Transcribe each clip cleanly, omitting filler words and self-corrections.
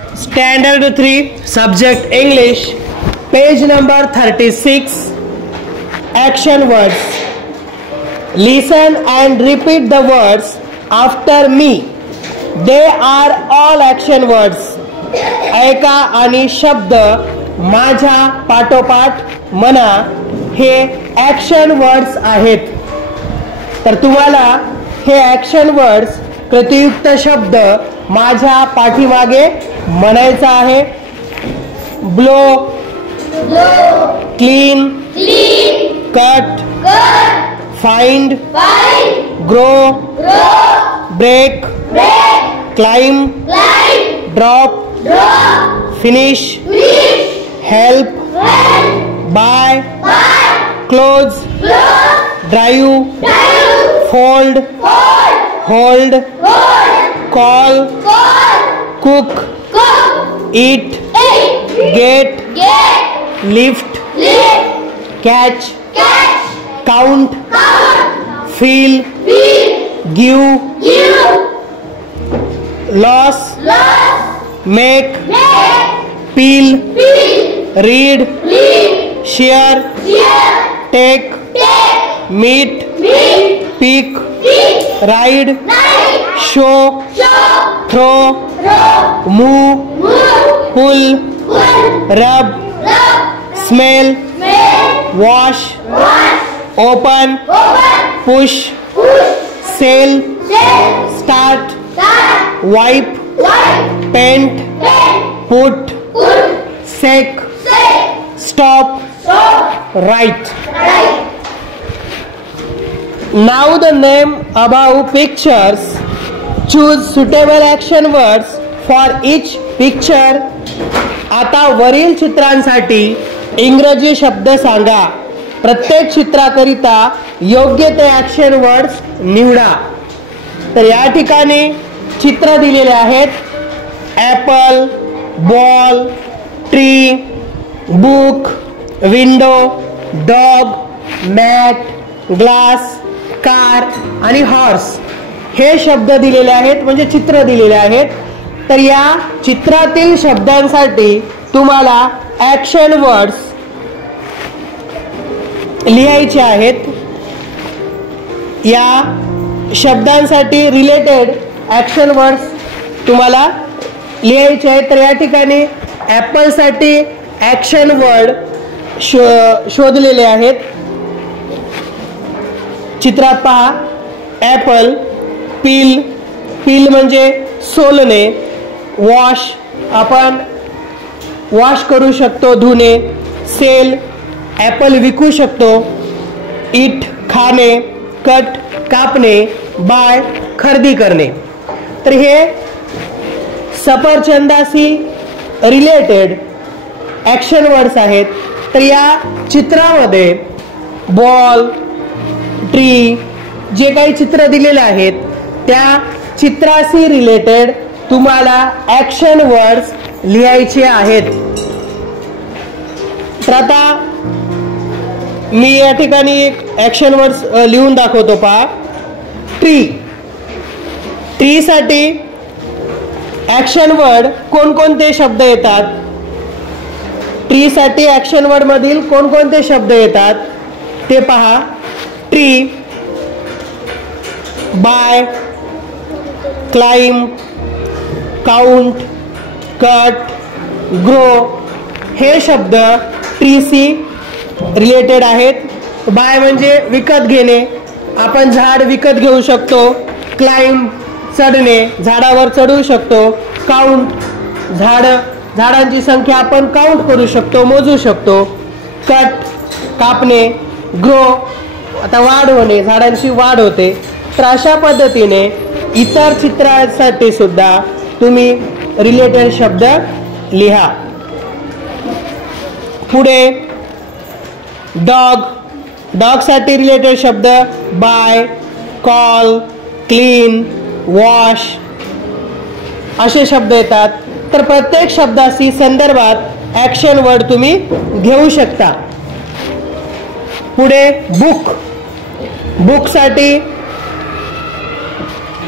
Standard 3 Subject English, page number 36. Action words. Listen and repeat the words after me. They are all action words. ऐका आणि शब्द माझ्या पाठोपाठ म्हणा. हे ॲक्शन वर्ड्स आहेत. तर तुम्हाला हे ॲक्शन वर्ड्स प्रतियुक्त शब्द माझ्या पाठीमागे म्हणायचा आहे. Blow, clean, cut, find, grow, break, climb, drop, finish, help, buy, close, drive, fold, hold, call, cook, eat, get, lift, catch, count, feel, give, loss, make, peel, read, share, take, meet, pick, ride, show, throw, move, pull, rub, smell, wash, open, push, sail, start, wipe, paint, put, sec, stop, write. Now the name above pictures. Choose suitable action words for each picture. आता वरील चित्रांसाठी इंग्रजी शब्द सांगा. प्रत्येक चित्राकरिता योग्य ते action words निवडा. तर या ठिकाणी चित्र दिलेले आहेत. Apple, ball, tree, book, window, dog, mat, glass, car आणि हॉर्स हे शब्द दिलेले आहेत, म्हणजे चित्र दिलेले आहेत. तर या चित्रातील शब्दांसाठी तुम्हाला ॲक्शन वर्ड्स लिहायचे आहेत. या शब्दांसाठी रिलेटेड ॲक्शन वर्ड्स तुम्हाला लिहायचे आहेत. तर या ठिकाणी ॲपलसाठी ॲक्शन वर्ड शोधलेले आहेत. चित्रात पहा. ॲपल, पील, पील म्हणजे सोलणे. वॉश, आपण वॉश करू शकतो, धुणे. सेल, ॲपल विकू शकतो. इट, खाणे. कट, कापणे. बाय, खरेदी करणे. तर हे सफरचंदाशी रिलेटेड ॲक्शन वर्ड्स आहेत. तर या चित्रामध्ये बॉल, ट्री जे काही चित्र दिलेले आहेत त्या चित्राशी रिलेटेड तुम्हाला ॲक्शन वर्ड्स लिहायचे आहेत. तर आता मी या ठिकाणी एक ॲक्शन वर्ड्स लिहून दाखवतो. पहा. ट्री. ट्रीसाठी ॲक्शन वर्ड कोणकोणते शब्द येतात? ट्रीसाठी ॲक्शन वर्ड मधील कोणकोणते शब्द येतात ते पहा. Tree, buy, climb, count, cut, grow हे शब्द ट्रीशी रिलेटेड आहेत. बाय म्हणजे विकत घेणे, आपण झाड विकत घेऊ शकतो. क्लाइंब चढणे, झाडावर चढू शकतो. काउंट झाडांची संख्या आपण काउंट करू शकतो, मोजू शकतो. कट कापणे. ग्रो आता वाढ होणे, झाडांची वाढ होते. तर अशा पद्धतीने इतर चित्रांसाठी सुद्धा तुम्ही रिलेटेड शब्द लिहा. पुढे डॉग. डॉगसाठी रिलेटेड शब्द बाय, कॉल, क्लीन, वॉश असे शब्द येतात. तर प्रत्येक शब्दाशी संदर्भात ॲक्शन वर्ड तुम्ही घेऊ शकता. पुढे बुक. बुकसाठी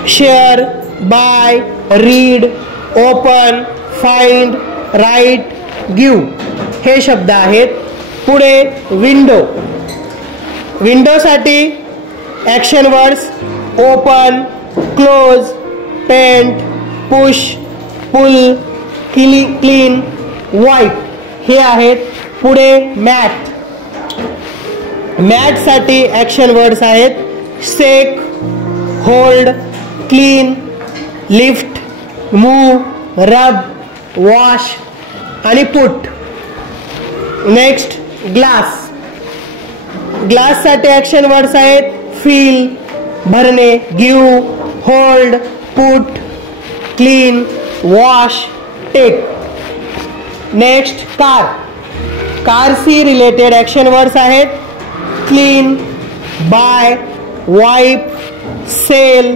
share, buy, read, open, find, write, give हे शब्द आहेत. पुढे विंडो. विंडोसाठी action words open, close, paint, push, pull, clean, wipe हे आहेत. पुढे मॅट. मॅटसाठी ॲक्शन वर्ड्स आहेत shake, hold, clean, lift, move, rub, wash आणि पुट. Next glass. ग्लाससाठी ॲक्शन वर्ड्स आहेत फील, भरणे, give, hold, put, clean, wash, take. Next car. कारशी रिलेटेड ॲक्शन वर्ड्स आहेत clean, buy, wipe, sell,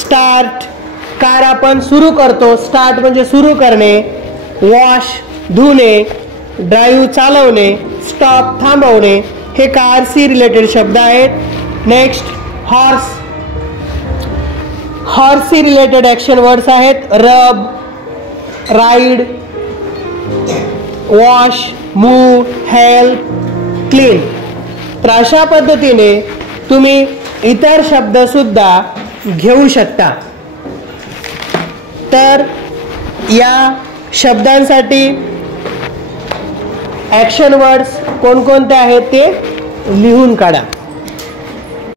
start. Car आपण सुरू करतो, स्टार्ट म्हणजे सुरू करणे, वॉश धुणे, ड्राईव्ह चालवणे, स्टॉप थांबवणे हे कारशी रिलेटेड शब्द आहेत. Next horse. हॉर्सशी रिलेटेड ॲक्शन वर्ड्स आहेत rub, ride, wash, move, help, clean. तर अशा पद्धतीने तुम्ही इतर शब्द सुद्धा घेऊ शकता. तर या शब्दांसाठी ॲक्शन वर्ड्स कोणकोणते आहेत ते लिहून काढा.